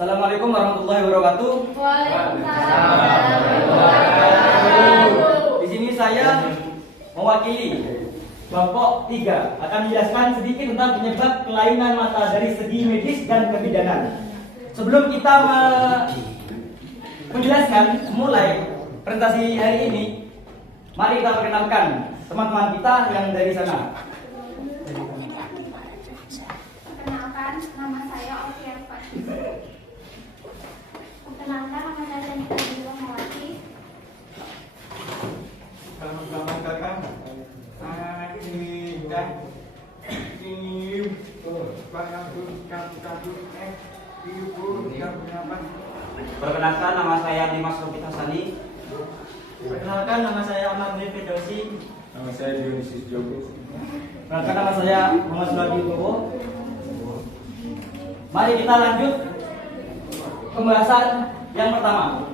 Assalamualaikum warahmatullahi wabarakatuh. Di sini saya mewakili kelompok 3 akan menjelaskan sedikit tentang penyebab kelainan mata dari segi medis dan kebidanan. Sebelum kita menjelaskan mulai presentasi hari ini, mari kita perkenalkan teman-teman kita yang dari sana. Perkenalkan, nama saya Alfian Fatih. Perkenalkan, nama saya Janita Bila Mawati. Selamat datang. Ini dan ini banyak kabut ibu yang berapa? Perkenalkan, nama saya Dimas Rokit Hasani. Perkenalkan, nama saya Ahmad Bin Firdausi. Nama saya Dionysius Joko. Perkenalkan, nama saya Muhammad Suladi Bobo. Mari kita lanjut pembahasan yang pertama.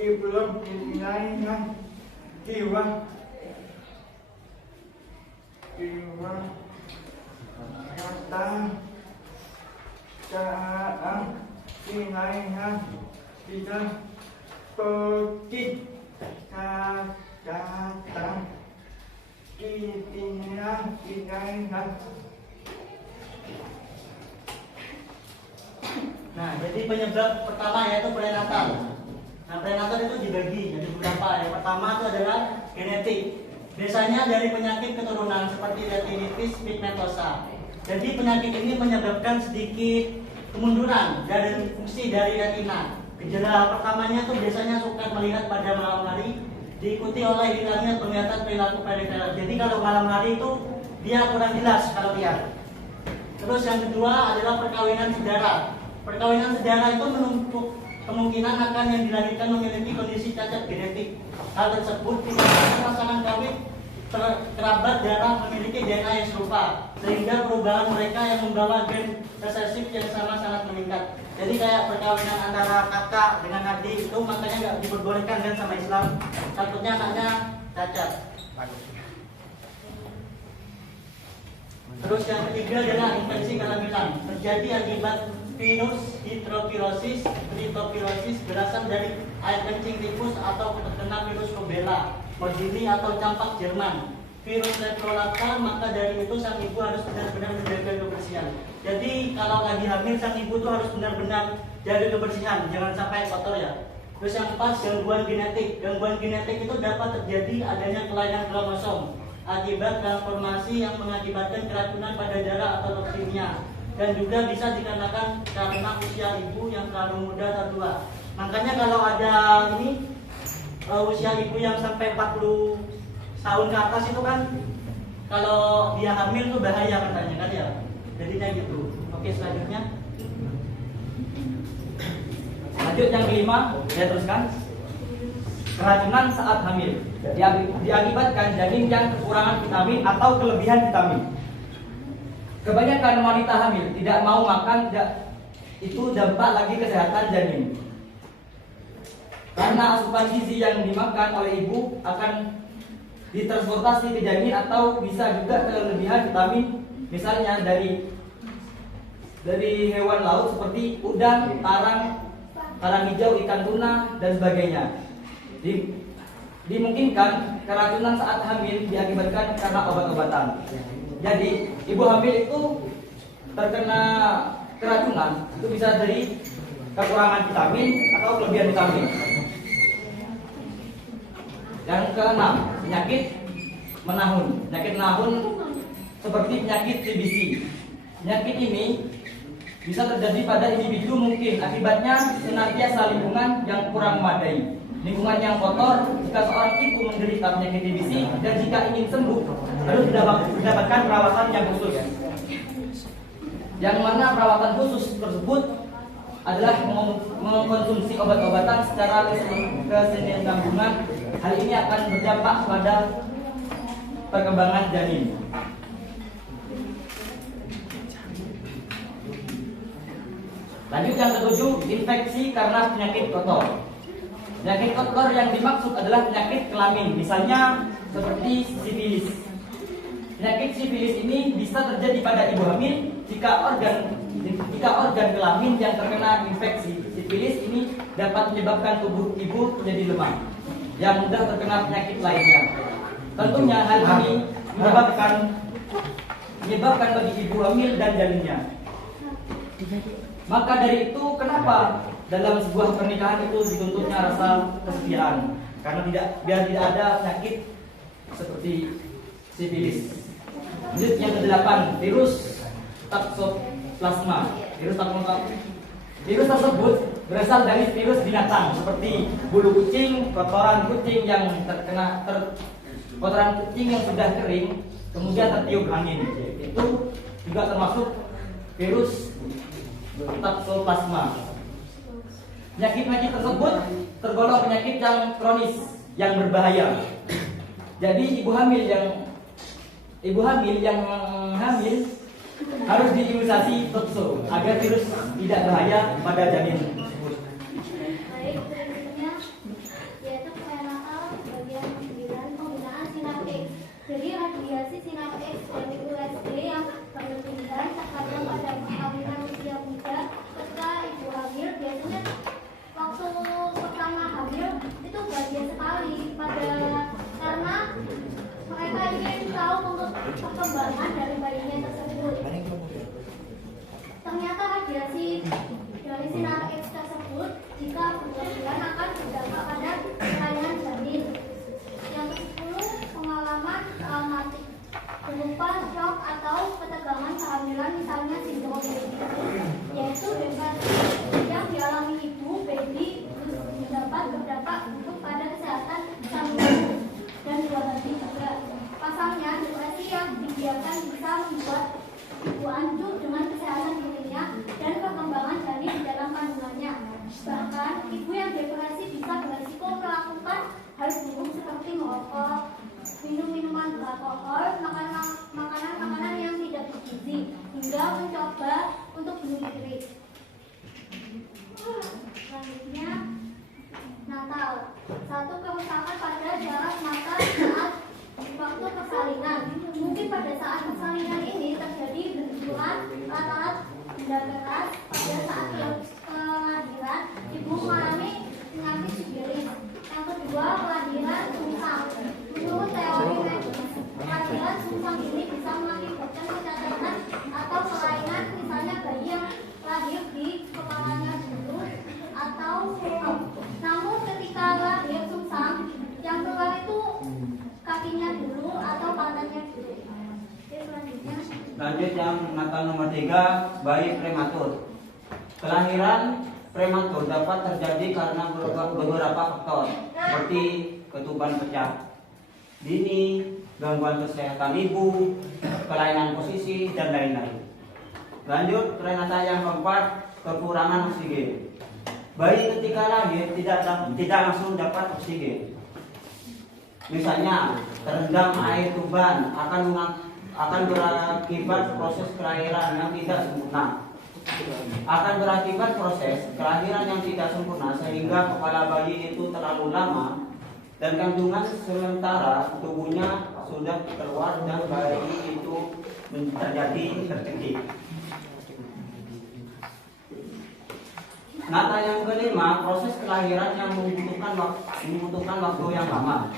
Belum dinilai jiwa kata saat dinilai tidak pergi kata dinilai. Nah, jadi penyebab pertama yaitu prenatal. Nah, prenatal itu dibagi jadi beberapa. Yang pertama itu adalah genetik. Biasanya dari penyakit keturunan seperti retinitis pigmentosa. Jadi penyakit ini menyebabkan sedikit kemunduran dari fungsi dari retina. Gejala pertamanya itu biasanya suka melihat pada malam hari, diikuti oleh hilangnya penglihatan perilaku periferal. Jadi kalau malam hari itu dia kurang jelas kalau lihat. Terus yang kedua adalah perkawinan sedara. Perkawinan sedara itu menumpuk kemungkinan akan yang dilahirkan memiliki kondisi cacat genetik. Hal tersebut dikarenakan pasangan kawin kerabat darah memiliki DNA yang serupa, sehingga perubahan mereka yang membawa gen resesif yang sama sangat meningkat. Jadi kayak perkawinan antara kakak dengan adik itu makanya nggak diperbolehkan kan sama Islam. Takutnya anaknya cacat. Terus yang ketiga adalah infeksi kehamilan. Terjadi akibat virus hidropilosis, tritopilosis berasal dari air kencing tikus atau terkena virus rubella, modili atau campak Jerman. Virus retrolacta, maka dari itu sang ibu harus benar-benar menjaga kebersihan. Jadi kalau lagi hamil sang ibu tuh harus benar-benar jaga kebersihan, jangan sampai kotor ya. Terus yang empat, gangguan genetik. Gangguan genetik itu dapat terjadi adanya kelainan kromosom akibat transformasi yang mengakibatkan keracunan pada darah atau toksinnya, dan juga bisa dikarenakan karena usia ibu yang terlalu muda atau tua. Makanya kalau ada ini usia ibu yang sampai 40 tahun ke atas itu kan kalau dia hamil tuh bahaya katanya kan ya. Jadinya gitu. Oke, selanjutnya. Lanjut yang kelima, saya teruskan. Keracunan saat hamil diakibatkan janin yang kekurangan vitamin atau kelebihan vitamin. Kebanyakan wanita hamil tidak mau makan, itu dampak lagi kesehatan janin. Karena asupan gizi yang dimakan oleh ibu akan ditransportasi ke janin atau bisa juga kelebihan vitamin, misalnya dari hewan laut seperti udang, karang hijau, ikan tuna dan sebagainya. Dimungkinkan keracunan saat hamil diakibatkan karena obat-obatan. Jadi ibu hamil itu terkena keracunan itu bisa dari kekurangan vitamin atau kelebihan vitamin. Yang keenam, penyakit menahun. Penyakit menahun seperti penyakit TBC. Penyakit ini bisa terjadi pada individu mungkin akibatnya senantiasa lingkungan yang kurang memadai. lingkungan yang kotor. Jika seorang ibu menderita penyakit TBC dan jika ingin sembuh harus mendapatkan perawatan yang khusus. yang mana perawatan khusus tersebut adalah mengkonsumsi obat-obatan secara kesinambungan. Hal ini akan berdampak pada perkembangan janin. Lanjut yang ketujuh, infeksi karena penyakit kotor. Penyakit kotor yang dimaksud adalah penyakit kelamin, misalnya seperti sifilis. Penyakit sifilis ini bisa terjadi pada ibu hamil jika organ kelamin yang terkena infeksi sifilis ini dapat menyebabkan tubuh ibu menjadi lemah, yang mudah terkena penyakit lainnya. Tentunya hal ini menyebabkan bagi ibu hamil dan janinnya. Maka dari itu kenapa dalam sebuah pernikahan itu dituntutnya rasa kesetiaan, karena biar tidak ada penyakit seperti sifilis. Lanjut yang ke-8, virus Toxoplasma. Virus tersebut berasal dari virus binatang seperti bulu kucing, kotoran kucing yang kotoran kucing yang sudah kering kemudian tertiup angin. Itu juga termasuk virus Toxoplasma. Penyakit tersebut tergolong penyakit yang kronis yang berbahaya. Jadi ibu hamil yang hamil harus diimunisasi toxo agar virus tidak bahaya pada janin tersebut. Baik, berikutnya yaitu prenatal bagian 9, penggunaan sinar X. Jadi radiasi sinar X dari USG yang berlebihan terkadang pada kehamilan usia muda. Ketika ibu hamil biasanya waktu pertama hamil itu bahagia sekali karena mereka ingin tahu untuk perkembangan dari bayinya tersebut. Ternyata radiasi dari sinar X tersebut jika berlebihan akan berdampak pada kelainan janin. Yang ke-10, pengalaman traumatik berupa shock atau ketegangan kehamilan, misalnya sindrom baby, yaitu depresi yang dialami ibu baby dapat berdampak buruk pada kesehatan sang ibu dan keluarga juga. Pasalnya, depresi yang dibiarkan bisa membuat ibu hancur dengan kesehatan dirinya dan perkembangan janin di dalam kandungannya. Bahkan, ibu yang depresi bisa beresiko melakukan hal buruk seperti merokok, minum minuman beralkohol, makanan yang tidak bergizi, hingga mencoba untuk bunuh diri. Selanjutnya, Natal. Satu, kerusakan pada jarak mata saat waktu persalinan. Mungkin pada saat persalinan ini terjadi benturan alat benda keras. Pada saat kelahiran, ibu mengalami penyakit sifilis. Yang kedua, kelahiran sungsang. Menurut teori medis, kelahiran sungsang ini bisa mengakibatkan kecacatan atau kelainan, misalnya bayi yang lahir di kepalanya dulu atau namun ketika lahir sungsang yang keluar itu kakinya dulu atau pantatnya dulu. Selanjutnya. Lanjut yang Natal nomor 3, bayi prematur. Kelahiran prematur dapat terjadi karena beberapa faktor seperti ketuban pecah dini, gangguan kesehatan ibu, kelainan posisi, dan lain-lain. Lanjut prenatal yang keempat, kekurangan oksigen. Bayi ketika lahir tidak langsung dapat oksigen. Misalnya terendam air tuban akan berakibat proses kelahiran yang tidak sempurna. Akan berakibat proses kelahiran yang tidak sempurna sehingga kepala bayi itu terlalu lama dan kandungan sementara tubuhnya sudah keluar dan bayi itu terjadi tercekik. Natal yang kelima, proses kelahiran yang membutuhkan waktu yang lama.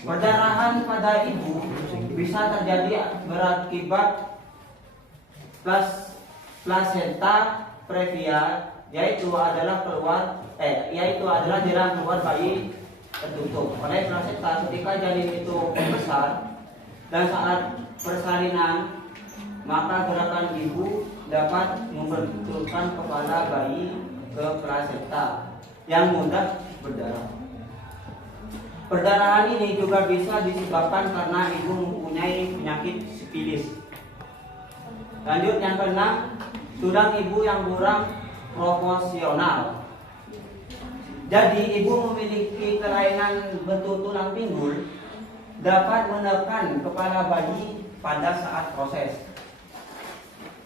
Perdarahan pada ibu bisa terjadi berakibat placenta previa, yaitu adalah jalan keluar bayi tertutup oleh placenta ketika janin itu membesar dan saat persalinan, maka gerakan ibu dapat membenturkan kepala bayi ke placenta yang mudah berdarah. Perdarahan ini juga bisa disebabkan karena ibu mempunyai penyakit sifilis. Lanjut yang keenam, tulang ibu yang kurang proporsional. Jadi ibu memiliki kelainan bentuk tulang pinggul dapat menekan kepala bayi pada saat proses.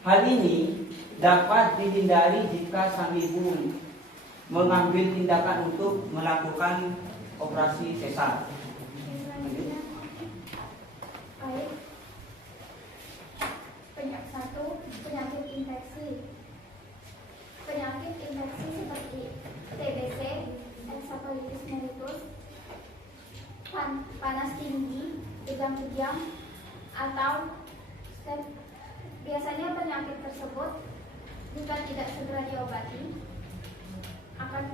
Hal ini dapat dihindari jika sang ibu mengambil tindakan untuk melakukan operasi sesar. Baik. Penyakit infeksi. Penyakit infeksi seperti TBC, encephalitis mellitus, panas tinggi, kejang-kejang, atau stem. Biasanya penyakit tersebut jika tidak segera diobati akan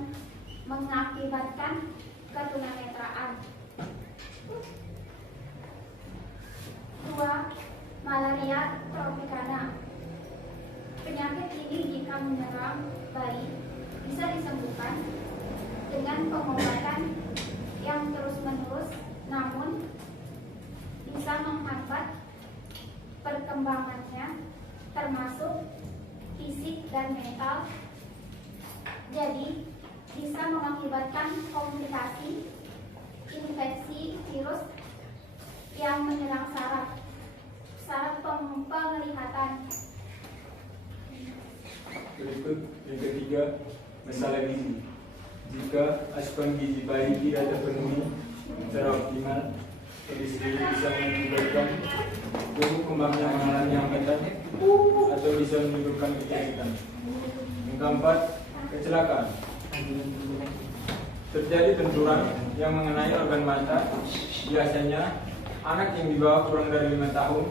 mengakibatkan ketunanetraan. 2. Malaria tropicana. Penyakit ini jika menyerang bayi bisa disembuhkan dengan pengobatan yang terus-menerus, namun bisa menghambat perkembangannya termasuk fisik dan mental. Jadi bisa mengakibatkan komplikasi infeksi virus yang menyerang saraf penglihatan. Berikut yang ketiga, masalah gizi. Jika asupan gizi bayi tidak terpenuhi secara optimal, kondisi ini bisa mengakibatkan tumbuh kembangnya mengalami hambatan atau bisa menimbulkan kesakitan. Yang keempat, kecelakaan. Terjadi benturan yang mengenai organ mata. Biasanya anak yang di bawah kurang dari 5 tahun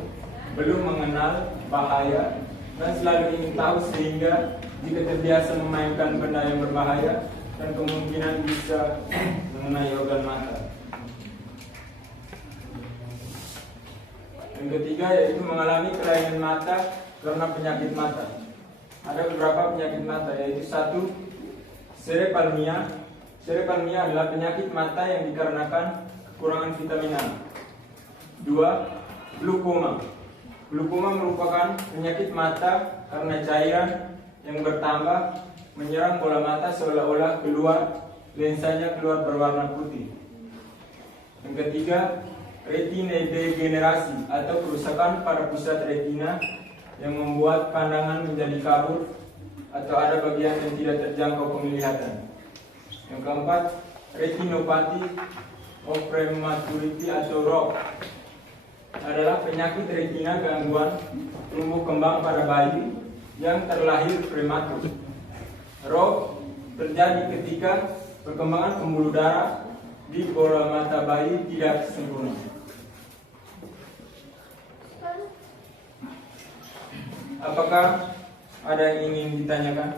belum mengenal bahaya dan selalu ingin tahu, sehingga jika terbiasa memainkan benda yang berbahaya dan kemungkinan bisa mengenai organ mata. Yang ketiga yaitu mengalami kelainan mata karena penyakit mata. Ada beberapa penyakit mata, yaitu 1. Serepalmia. Serepalmia adalah penyakit mata yang dikarenakan kekurangan vitamin A. 2. Glaukoma. Glaukoma merupakan penyakit mata karena cairan yang bertambah menyerang bola mata seolah-olah lensanya keluar berwarna putih. Yang ketiga, retinodegenerasi atau kerusakan pada pusat retina yang membuat pandangan menjadi kabur atau ada bagian yang tidak terjangkau penglihatan. Yang keempat, retinopati of prematurity atau ROP adalah penyakit retina, gangguan tumbuh kembang pada bayi yang terlahir prematur. ROP terjadi ketika perkembangan pembuluh darah di bola mata bayi tidak sempurna. Apakah ada yang ingin ditanyakan?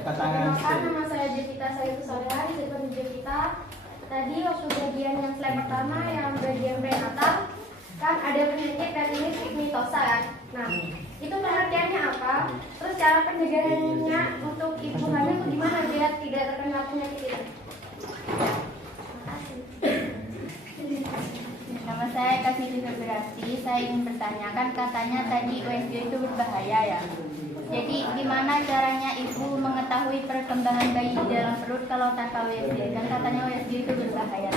Perkenalkan, nama saya Jevita Sayutu Solehari, dari Jevita. Tadi waktu bagian yang slide pertama, yang bagian prenatal, kan ada penyakit dan ini pigmentosa kan. Nah, itu pengertiannya apa? Terus cara pencegahannya untuk ibu hamil itu gimana biar tidak terkena penyakit itu? Nama saya Kasih Berarti. Saya ingin bertanyakan, katanya tadi USG itu berbahaya ya. Jadi gimana caranya ibu mengetahui perkembangan bayi di dalam perut kalau tanpa USG? Kan katanya USG itu berbahaya.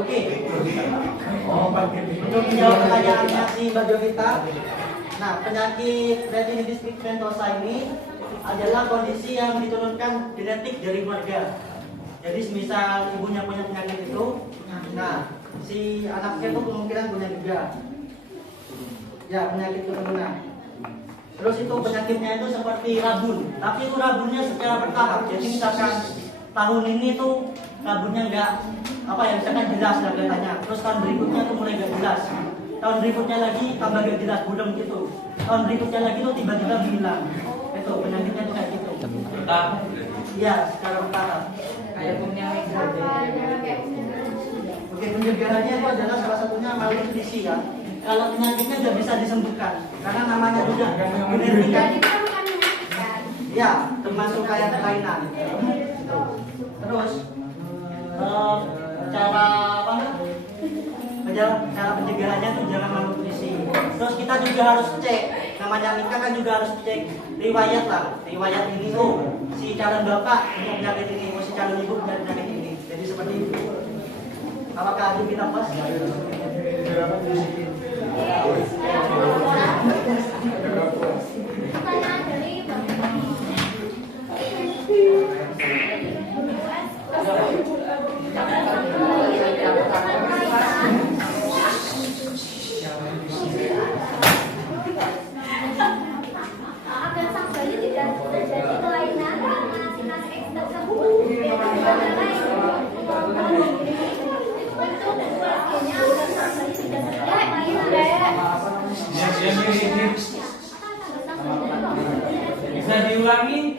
Oke. Untuk menjawab pertanyaannya si Mbak Jovita, nah penyakit retinitis pigmentosa ini adalah kondisi yang diturunkan genetik dari keluarga. Jadi semisal ibunya punya penyakit itu, nah si anaknya itu kemungkinan punya juga. Ya, penyakit keturunan. Terus itu penyakitnya itu seperti rabun, tapi itu rabunnya secara bertahap. Jadi misalkan tahun ini tuh rabunnya enggak misalkan jelas lah kelihatannya. Terus tahun berikutnya tuh mulai enggak jelas. Tahun berikutnya lagi tambah enggak jelas, budem gitu. Tahun berikutnya lagi tuh tiba-tiba hilang. Itu penyakitnya tuh kayak gitu. Iya, secara bertahap. Kayak punya Oke, pencegahannya itu adalah salah satunya malnutrisi ya. Kalau penyakitnya sudah bisa disembuhkan, karena namanya juga genetika. Ya, termasuk kayak kelainan. Terus cara cara pencegahannya itu jangan malnutrisi. Terus kita juga harus cek, namanya nikah kan juga harus cek riwayat lah. Riwayat ini si calon bapak punya penyakit ini, si calon ibu punya penyakit ini. Jadi seperti itu. Apakah kita pas? Pertanyaan dari Bapak. Agar sang bayi tidak terjadi kelainan karena sinar X tersebut, untuk USG-nya agar sang bayi tidak terjadi kelainan. bisa diulangi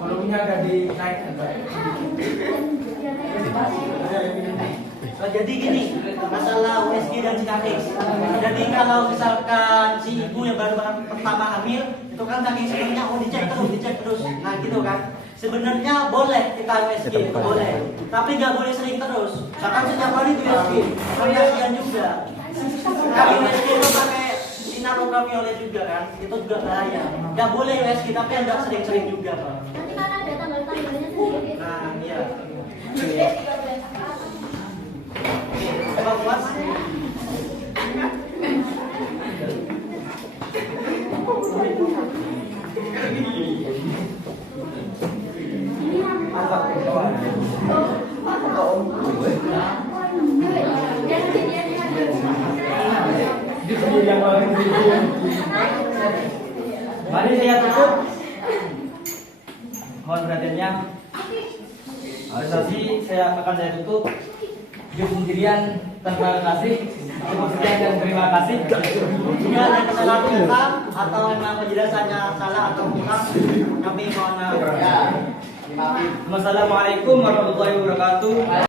volumenya agak dinaikkan, Pak. Jadi gini, masalah USG dan sinar X. Jadi kalau misalkan si ibu yang baru pertama hamil, itu kan saking seringnya dicek terus. Nah gitu kan. Sebenarnya boleh kita USG, boleh. Tapi nggak boleh sering terus. Misalkan setiap hari itu USG, karena kasihan juga. Kalau USG itu pakai sinar ultraviolet juga kan, itu juga bahaya. Nggak boleh USG, tapi nggak sering-sering juga, Pak. Nanti kan ada tanggal-tanggalnya sendiri. Nah, iya. Coba puas. Mari saya tutup. Mohon perhatiannya. Sesi saya tutup. Hidup sendirian tanpa kasih. Cukup sekian dan terima kasih. Jika ada kesalahan kata atau memang penjelasannya salah atau kurang, kami mohon maaf. Wassalamualaikum warahmatullahi wabarakatuh.